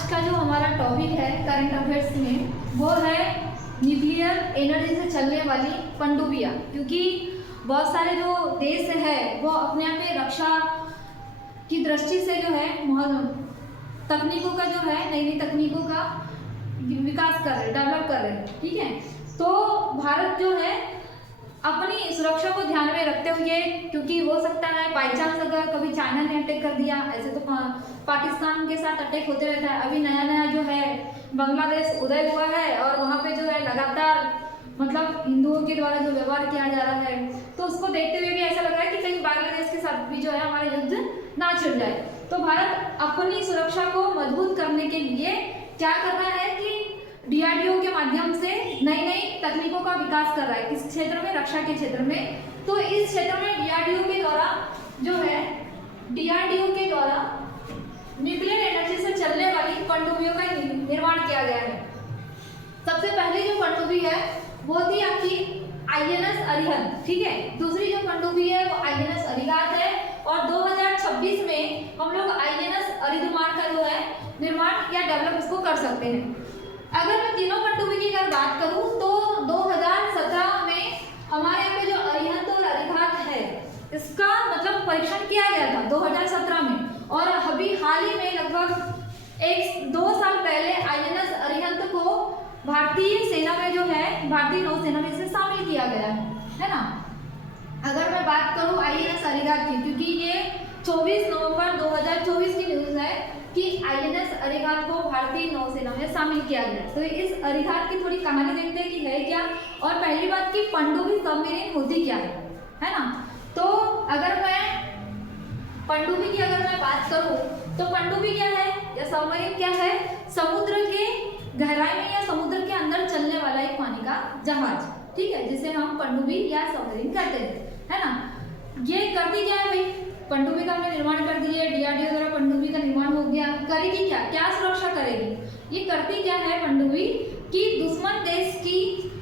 आज का जो हमारा टॉपिक है करंट अफेयर्स में वो है न्यूक्लियर एनर्जी से चलने वाली पनडुब्बियाँ। क्योंकि बहुत सारे जो देश है वो अपने आप में रक्षा की दृष्टि से जो है तकनीकों का जो है नई नई तकनीकों का विकास कर रहे, डेवलप कर रहे हैं। ठीक है, तो भारत जो है अपनी सुरक्षा को ध्यान में रखते हुए, क्योंकि हो सकता है बाई चांस अगर कभी चाइना ने अटैक कर दिया, ऐसे तो पाकिस्तान के साथ अटैक होते रहता है। अभी नया नया जो है बांग्लादेश उदय हुआ है और वहाँ पे जो है लगातार मतलब हिंदुओं के द्वारा जो व्यवहार किया जा रहा है, तो उसको देखते हुए भी ऐसा लग रहा है कि कहीं बांग्लादेश के साथ भी जो है हमारा युद्ध ना छिड़ जाए। तो भारत अपनी सुरक्षा को मजबूत करने के लिए क्या कर रहा है कि डीआरडीओ के माध्यम से नई नई तकनीकों का विकास कर रहा है। किस क्षेत्र में? रक्षा के क्षेत्र में। तो इस क्षेत्र में डीआरडीओ के द्वारा जो है न्यूक्लियर एनर्जी से चलने वाली पनडुब्बियों का निर्माण किया गया है। सबसे पहली जो पनडुब्बी है वो थी आपकी आईएनएस अरिहंत। ठीक है, दूसरी जो पनडुब्बी है वो आईएनएस अरिहंत है और 2026 में हम लोग आईएनएस अरिधुमान का जो है निर्माण या डेवलप इसको कर सकते हैं। अगर मैं तीनों पनडुब्बी की अगर बात करूं तो 2017 में हमारे यहाँ पे जो अरिहंत और अरिघात है इसका मतलब परीक्षण किया गया था 2017 में, और अभी हाल ही में लगभग 1-2 साल पहले आईएनएस अरिहंत को भारतीय सेना में जो है भारतीय नौसेना में से शामिल किया गया है ना। अगर मैं बात करूं आईएनएस अरिघात की, क्योंकि ये 24 नवंबर 2024 की न्यूज़ है कि आईएनएस अरिघात को भारतीय नौसेना में शामिल किया गया। तो इस अरिघात की थोड़ी कहानी देखते हैं कि है क्या, और पहली बात की पनडुब्बी सबमरीन होती क्या है ना। तो अगर मैं पनडुब्बी की अगर मैं बात करूं तो पनडुब्बी क्या है या सबमरीन क्या है? समुद्र के गहराई में या समुद्र के अंदर चलने वाला एक पानी का जहाज। ठीक है, जिसे हम पनडुब्बी या सबमरीन कहते हैं, है ना। ये करती क्या है भाई? पनडुब्बी का हमने निर्माण कर दिया, डीआरडीओ द्वारा पनडुब्बी का निर्माण हो गया। करेगी क्या? क्या सुरक्षा करेगी? ये करती क्या है पनडुब्बी कि दुश्मन देश की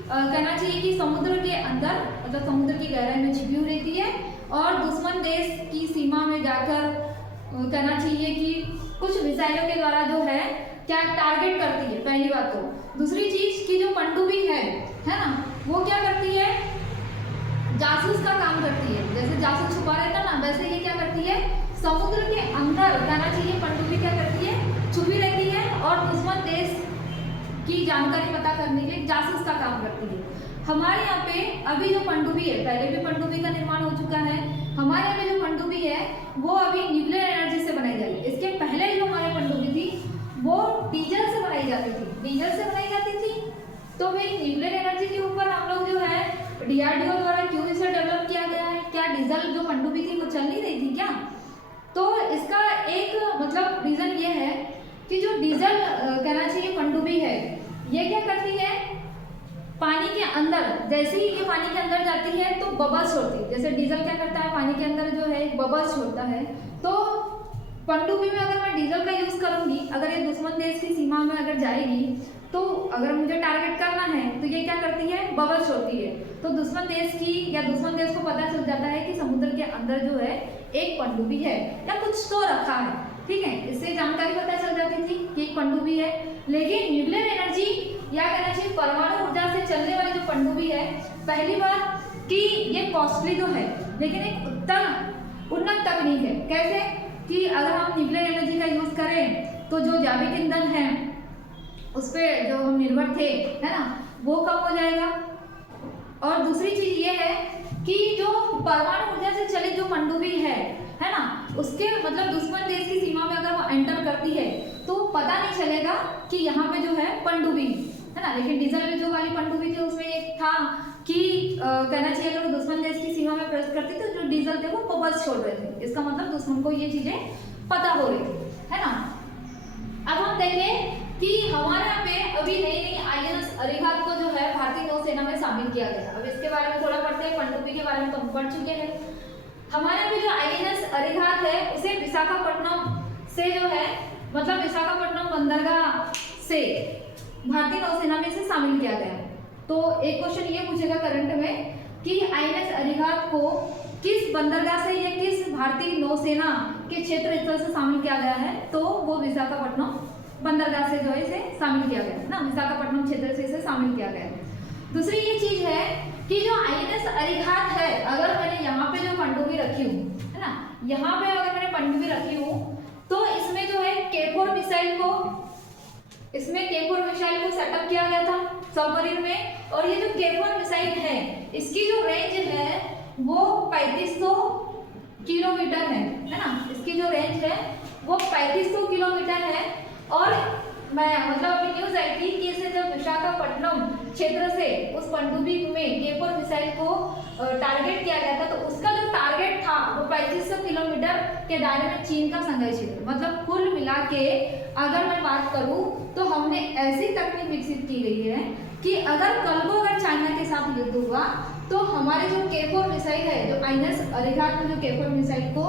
कहना चाहिए कि समुद्र के अंदर मतलब समुद्र की गहराई में छिपी हुई रहती है और दुश्मन देश की सीमा में जाकर कहना चाहिए कि कुछ मिसाइलों के द्वारा जो है क्या टारगेट करती है, पहली बात तो। दूसरी चीज की जो पनडुब्बी है ना, वो क्या करती है? जासूस का काम करती है। जैसे जासूस छुपा रहता ना, वैसे ये क्या करती है? समुद्र के अंदर कहना चाहिए पनडुब्बी क्या करती है? छुपी रहती है और दुश्मन देश की जानकारी पता करने के लिए जासूस का काम करती है। हमारे यहाँ पे अभी जो पनडुब्बी है, पहले भी पनडुब्बी का निर्माण हो चुका है। हमारे यहाँ पे जो पनडुब्बी है वो अभी न्यूक्लियर एनर्जी से बनाई जाती है। इसके पहले जो हमारी पनडुब्बी थी वो डीजल से बनाई जाती थी। तो भाई न्यूक्लियर एनर्जी के ऊपर हम लोग जो है डीआरडीओ द्वारा क्यों इसे डेवलप किया गया है? क्या डीजल जो पनडुब्बी थी वो चल नहीं रही थी क्या? तो इसका एक मतलब रीजन ये है कि जो डीजल कहना चाहिए पनडुब्बी है, ये क्या करती है? पानी के अंदर जैसे ही ये पानी के अंदर जाती है तो बबल्स छोड़ती है। जैसे डीजल क्या करता है, पानी के अंदर जो है बबल्स छोड़ता है। तो पनडुब्बी में अगर मैं डीजल का यूज करूंगी, अगर ये दुश्मन देश की सीमा में अगर जाएगी तो अगर मुझे टारगेट करना है तो ये क्या करती है? बबल्स छोड़ती है। तो दुश्मन देश की या दुश्मन देश को पता चल जाता है कि समुद्र के अंदर जो है एक पनडुब्बी है या कुछ तो रखा है। ठीक है, इससे जानकारी पता चल जाती थी कि एक पनडुब्बी है। लेकिन न्यूक्लियर एनर्जी या कहना चाहिए परमाणु ऊर्जा से चलने वाली जो पनडुब्बी है, पहली बात कि ये कॉस्टली तो है लेकिन एक उन्नत तकनीक है। कैसे कि अगर हम न्यूक्लियर एनर्जी का यूज करें तो जो जैविक ईंधन है उस पर जो हम निर्भर थे, है ना, वो कम हो जाएगा। और दूसरी चीज ये है कि जो परमाणु ऊर्जा से चलित जो पनडुब्बी है ना, उसके मतलब दुश्मन देश की सीमा में अगर वो एंटर करती है तो पता नहीं चलेगा कि यहाँ पे जो है पनडुब्बी है ना। लेकिन डीजल में जो वाली पनडुब्बी थी उसमें एक था कि कहना चाहिए अगर वो दुश्मन देश की सीमा में प्रवेश करती तो जो डीजल थे वो बबल्स छोड़ रहे थे। इसका मतलब दुश्मन को ये चीजें पता हो रही थी, है ना। अब हम देखें कि हमारे यहाँ पे अभी नई आईएनएस अरिघात को जो है भारतीय नौसेना में शामिल किया गया। अब इसके बारे में थोड़ा पढ़ते हैं। पनडुब्बी के बारे में तो हम पढ़ चुके हैं। हमारे यहाँ पे जो आईएनएस अरिघात है उसे विशाखापट्टनम से जो है मतलब विशाखापट्टनम बंदरगाह से भारतीय नौसेना में से शामिल किया गया। तो एक क्वेश्चन ये पूछेगा करंट में कि आईएनएस अरिघात को किस बंदरगाह से या किस भारतीय नौसेना के क्षेत्र स्थल से शामिल किया गया है? तो वो विशाखापट्टनम बंदरगाह से जो है इसे शामिल किया गया है ना, विशाखापट्टनम क्षेत्र से इसे शामिल किया गया है। दूसरी ये चीज है कि जो आईएनएस अरिहंत है, अगर मैंने यहाँ पे जो पनडुब्बी रखी हूँ है ना, यहाँ पे अगर मैंने पनडुब्बी रखी हूँ तो इसमें जो है K4 मिसाइल को, इसमें K4 मिसाइल को सेटअप किया गया था सबमरीन में। और ये जो K4 मिसाइल है इसकी जो रेंज है वो 3500 किलोमीटर है ना, इसकी जो रेंज है वो 3500 किलोमीटर है। और मैं मतलब अभी न्यूज आई थी कि इसे जब विशाखापट्टनम क्षेत्र से उस पनडुब्बी में K4 मिसाइल को टारगेट किया गया था तो उसका जो टारगेट था वो 3500 किलोमीटर के दायरे में चीन का संघर्ष क्षेत्र। मतलब कुल मिला के अगर मैं बात करूं तो हमने ऐसी तकनीक विकसित की गई है कि अगर कल को अगर चाइना के साथ युद्ध हुआ तो हमारे जो K4 मिसाइल है, जो आईएनएस अरिहंत में जो K4 मिसाइल को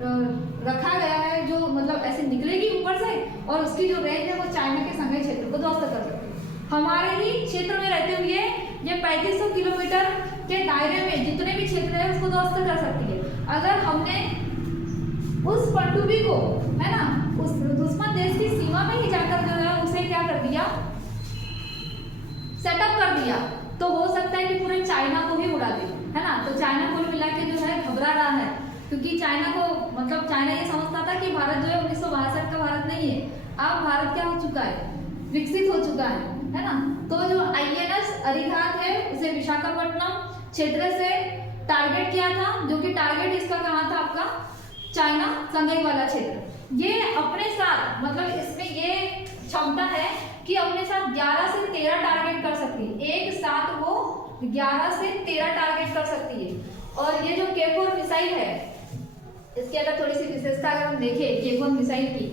रखा गया है, जो मतलब ऐसे निकलेगी ऊपर से और उसकी जो रेंज है वो चाइना के संघर्ष क्षेत्र को ध्वस्त कर सकती है। हमारे ही क्षेत्र में रहते हुए ये 3500 किलोमीटर के दायरे में जितने भी क्षेत्र है उसको ध्वस्त कर सकती है। अगर हमने उस पनडुब्बी को है ना उस दुश्मन देश की सीमा में ही जाकर जो है उसे क्या कर दिया, सेटअप कर दिया, तो हो सकता है कि पूरे चाइना को ही उड़ा दे है ना। तो चाइना कुल मिला के जो है घबरा रहा है, क्योंकि चाइना को मतलब चाइना ये समझता था कि भारत जो है 1962 का भारत नहीं है, अब भारत क्या हो चुका है, विकसित हो चुका है ना। तो जो आईएनएस अरिहंत है उसे विशाखापट्टनम क्षेत्र से टारगेट किया था, जो कि टारगेट इसका कहाँ था आपका, चाइना संघाई वाला क्षेत्र। ये अपने साथ मतलब इसमें ये क्षमता है कि अपने साथ 11 से 13 टारगेट कर सकती है, एक साथ वो 11 से 13 टारगेट कर सकती है। और ये जो K4 मिसाइल है इसकी अगर थोड़ी सी विशेषता अगर हम देखें K4 मिसाइल की,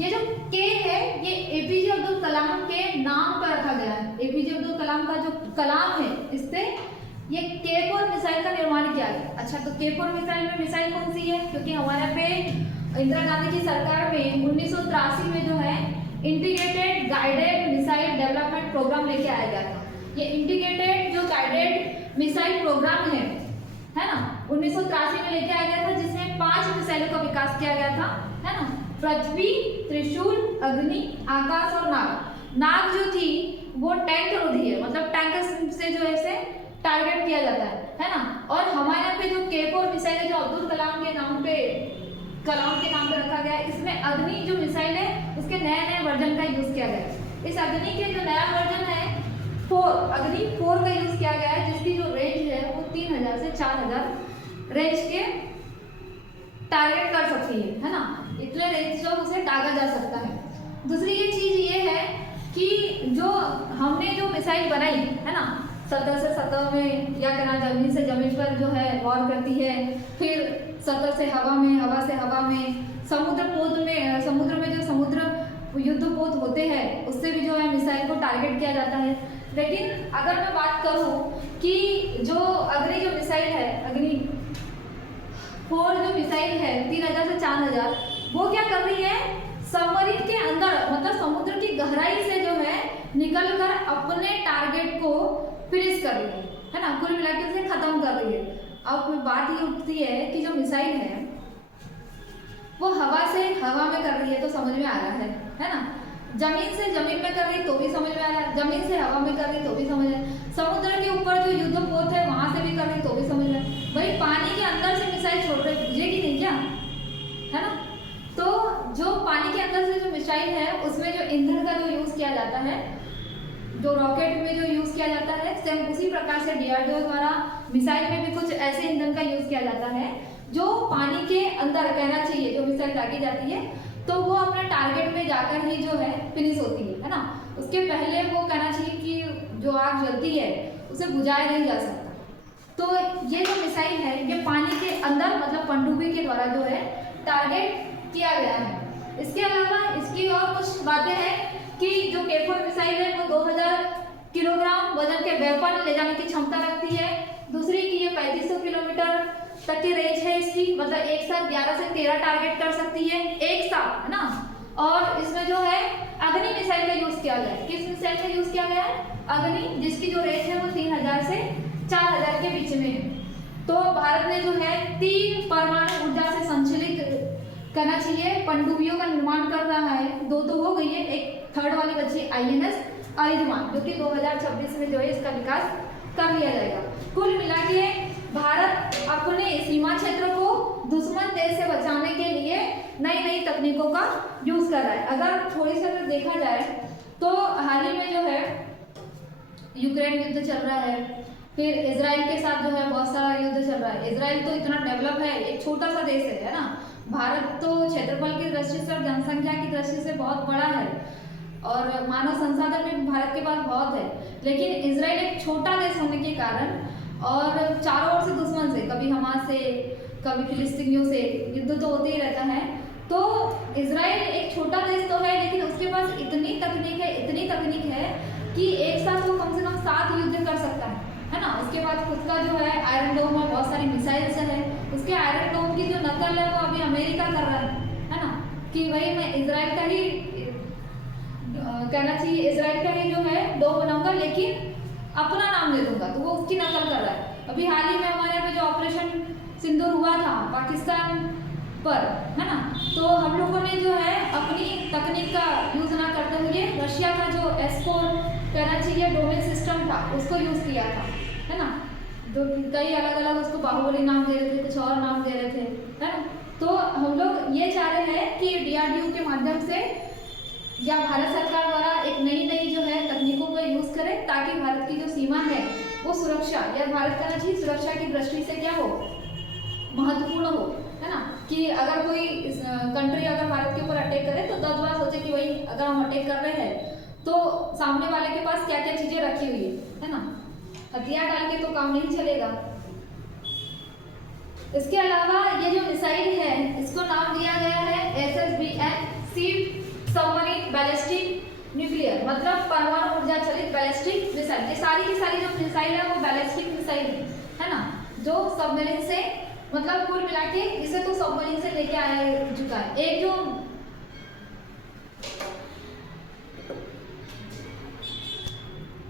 ये जो K है ये एपीजे अब्दुल कलाम के नाम पर रखा गया है। एपीजे अब्दुल कलाम का जो कलाम है इससे ये K4 मिसाइल का निर्माण किया गया। अच्छा, तो K4 मिसाइल में मिसाइल कौन सी है, क्योंकि हमारे पे इंदिरा गांधी की सरकार में 1983 में जो है integrated guided missile development programme लेके आया गया था। ये इंटीग्रेटेड जो गाइडेड मिसाइल प्रोग्राम है ना, 1983 में लेके आया गया था, जिसमें 5 मिसाइलों का विकास किया गया था है ना, पृथ्वी, त्रिशूल, अग्नि, आकाश और नाग। नाग जो थी वो टैंक रोधी है, मतलब टैंक से जो है इसे टारगेट किया जाता है ना। और हमारे यहाँ पे जो K4 मिसाइल है जो अब्दुल कलाम के नाम पे रखा गया है, इसमें अग्नि जो मिसाइल है उसके नए वर्जन का यूज किया गया है। इस अग्नि के जो नया वर्जन है अग्नि 4 का यूज किया गया है, जिसकी जो रेंज है वो 3000 से 4000 रेंज के टारगेट कर सकती है ना। इतने रेंज जो उसे दागा जा सकता है। दूसरी ये चीज ये है कि जो हमने जो मिसाइल बनाई है ना, सतह से सतह में या कहना जमीन से जमीन पर जो है वॉर करती है, फिर सतह से हवा में, हवा से हवा में, समुद्र में जो समुद्र युद्ध पोत होते हैं उससे भी जो है मिसाइल को टारगेट किया जाता है। लेकिन अगर मैं बात करूं कि जो अग्नि जो मिसाइल है, अग्नि 4 जो मिसाइल है 3000 से 4000, वो क्या कर रही है, सबमरीन के अंदर मतलब समुद्र की गहराई से जो है निकलकर अपने टारगेट को फिनिश कर रही है ना, कुल मिलाकर उसे खत्म कर रही है। अब बात ये उठती है कि जो मिसाइल है वो हवा से हवा में कर रही है तो समझ में आ रहा है ना, जमीन से जमीन में कर रही तो भी समझ में आ रहा है, जमीन से हवा में कर रही तो भी समझ में आ रहा है, समुद्र के ऊपर जो युद्ध पोत है वहां से भी कर रही तो भी समझ में आ रहा है। भाई पानी के अंदर से मिसाइल छोड़ रहे, बुझेगी नहीं क्या, है ना। तो जो पानी के अंदर से जो मिसाइल है उसमें जो ईंधन का जो यूज किया जाता है, जो रॉकेट में जो यूज किया जाता है, सेम उसी प्रकार से DRDO द्वारा मिसाइल में भी कुछ ऐसे ईंधन का यूज किया जाता है जो पानी के अंदर कहना चाहिए जो मिसाइल दागी जाती है तो वो अपने टारगेट में जाकर ही जो है फिनिश होती है ना। उसके पहले वो कहना चाहिए कि जो आग जलती है उसे बुझाया नहीं जा सकता। तो ये जो मिसाइल है ये पानी के अंदर मतलब पनडुब्बी के द्वारा जो है टारगेट किया गया है। इसके अलावा इसकी और कुछ बातें हैं कि जो K4 मिसाइल है वो 2000 किलोग्राम वजन के वेपन ले जाने की क्षमता रखती है। दूसरी कि ये 3500 किलोमीटर तक की रेंज है इसकी, मतलब एक साथ 11 से 13 टारगेट कर सकती है एक साथ, है ना। और इसमें जो है अग्नि मिसाइल का यूज किया गया है। किस मिसाइल का यूज किया गया है, अग्नि, जिसकी जो रेंज है वो 3000 से 4000 के बीच में है। तो भारत ने जो है 3 परमाणु ऊर्जा से संचालित करना चाहिए पनडुब्बियों का निर्माण कर रहा है। 2 तो हो गई है, थर्ड वाली बची INS अरिहंत, जो कि 2026 में जो है इसका विकास कर लिया जाएगा। कुल मिला के भारत अपने सीमा क्षेत्र को दुश्मन देश से बचाने के लिए नई नई तकनीकों का यूज कर रहा है। अगर थोड़ी सी अगर देखा जाए तो हाल ही में जो है यूक्रेन युद्ध चल रहा है, फिर इजराइल के साथ जो है बहुत सारा युद्ध चल रहा है। इजराइल तो इतना डेवलप है, एक छोटा सा देश है ना। भारत तो क्षेत्रफल की दृष्टि से और जनसंख्या की दृष्टि से बहुत बड़ा है और मानव संसाधन भी भारत के पास बहुत है, लेकिन इजराइल एक छोटा देश होने के कारण और चारों ओर से दुश्मन से, कभी हमास से, कभी फिलिस्तीनियों से युद्ध तो होते ही रहता है। तो इजराइल एक छोटा देश तो है, लेकिन उसके पास इतनी तकनीक है कि एक साथ वो कम से कम 7 युद्ध कर सकता है ना। उसके बाद खुद का जो है आयरन डोम और बहुत सारी मिसाइल्स है। उसके आयरन डोम की जो नकल है वो अभी अमेरिका कर रहा है ना, कि वही मैं इजराइल का ही कहना चाहिए, इजराइल का ही जो है डोम बनाऊंगा लेकिन अपना नाम दे दूंगा, तो वो उसकी नकल कर रहा है। अभी हाल ही में हमारे यहाँ पे जो ऑपरेशन सिंदूर हुआ था पाकिस्तान पर, है ना, तो हम लोगों ने जो है अपनी तकनीक का यूज ना करते हुए रशिया का जो S4 कहना चाहिए डोमेन सिस्टम था उसको यूज किया था, है ना। तो कई अलग अलग उसको बाहुबली नाम दे रहे थे, कुछ और नाम दे रहे थे, है ना। तो हम लोग ये चाह रहे हैं कि DRDO के माध्यम से या भारत सरकार द्वारा एक नई जो है तकनीकों को यूज करें, ताकि भारत की जो सीमा है वो सुरक्षा या भारत कहना चाहिए सुरक्षा की दृष्टि से क्या हो, महत्वपूर्ण हो, है ना। कि अगर कोई कंट्री अगर भारत के ऊपर अटैक करे तो 10 बार सोचे कि भाई अगर हम अटैक कर रहे हैं तो सामने वाले के पास क्या क्या चीजें रखी हुई है ना। हथियार डाल के तो काम नहीं चलेगा। इसके अलावा ये जो मिसाइल है इसको नाम दिया गया है SSBN seed submarine ballistic nuclear, मतलब परमाणु ऊर्जा चलित बैलिस्टिक मिसाइल। ये सारी की सारी जो मिसाइल है वो बैलिस्टिक मिसाइल है ना, जो सबमरीन से, मतलब कुल मिला के इसे तो सबमरीन से लेके आया चुका है। एक जो